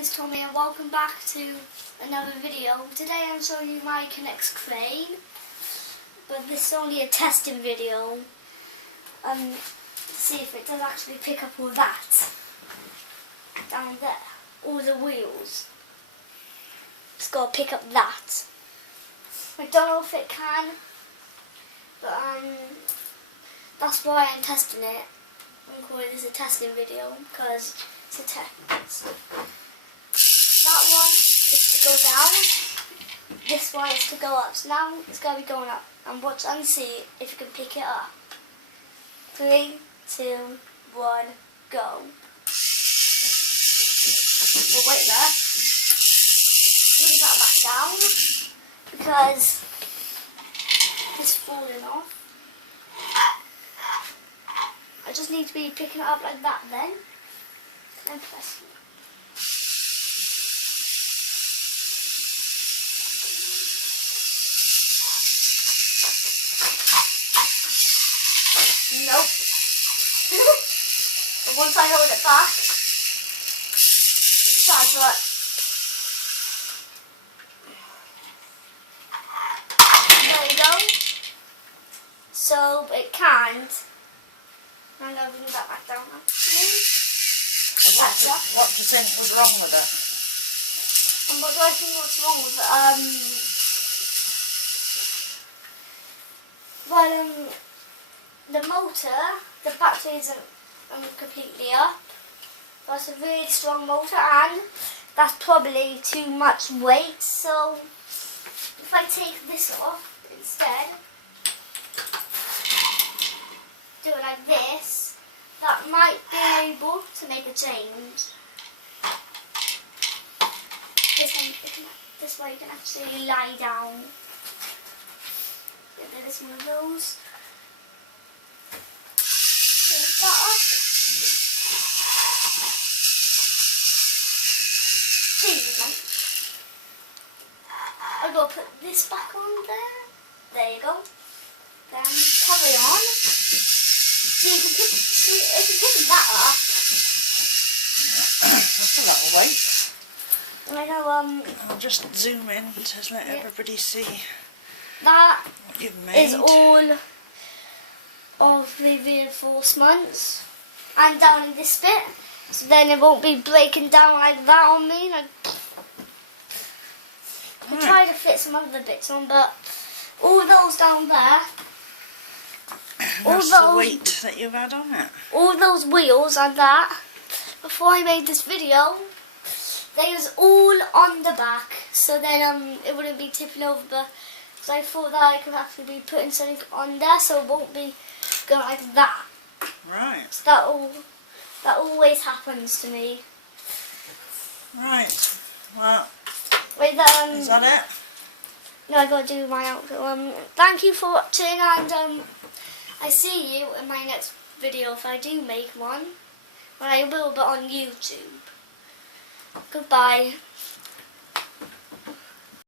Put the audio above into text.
is Tommy and welcome back to another video. Today I'm showing you my Knex crane, but this is only a testing video to see if it does actually pick up all that down there, all the wheels. It's got to pick up that. I don't know if it can, but that's why I'm testing it. I'm calling this a testing video because it's a test. That one is to go down. This one is to go up. So now it's going to be going up. And watch and see if you can pick it up. 3, 2, 1, go. We'll wait there. Bring that back down because it's falling off. I just need to be picking it up like that then. And press. Nope. And once I hold it back, that's what. There you go. So it can't. I'm going to bring that back down now. What do you think was wrong with it? And what do I think what's wrong with it? Well, the motor, the battery isn't completely up. That's a really strong motor and that's probably too much weight. So if I take this off instead, do it like this, that might be able to make a change. This way you can actually lie down. This is one of those. Take that up. I'm going to put this back on there. There you go. Then carry on. So you can if you pick that up. That's a lot of weight. I know, I'll just zoom in to let everybody see that what you've made. Is all of the reinforcements and down in this bit. So then it won't be breaking down like that on me. Like, I tried to fit some other bits on, but all those down there. That's the weight that you've had on it. All those wheels and that, before I made this video, they was all on the back, so then it wouldn't be tipping over. But so I thought that I could actually be putting something on there, so it won't be going like that. Right. So that always happens to me. Right. Well, Wait, is that it? No, I gotta do my outro. Thank you for watching, and I see you in my next video if I do make one. When I will, but on YouTube. Goodbye.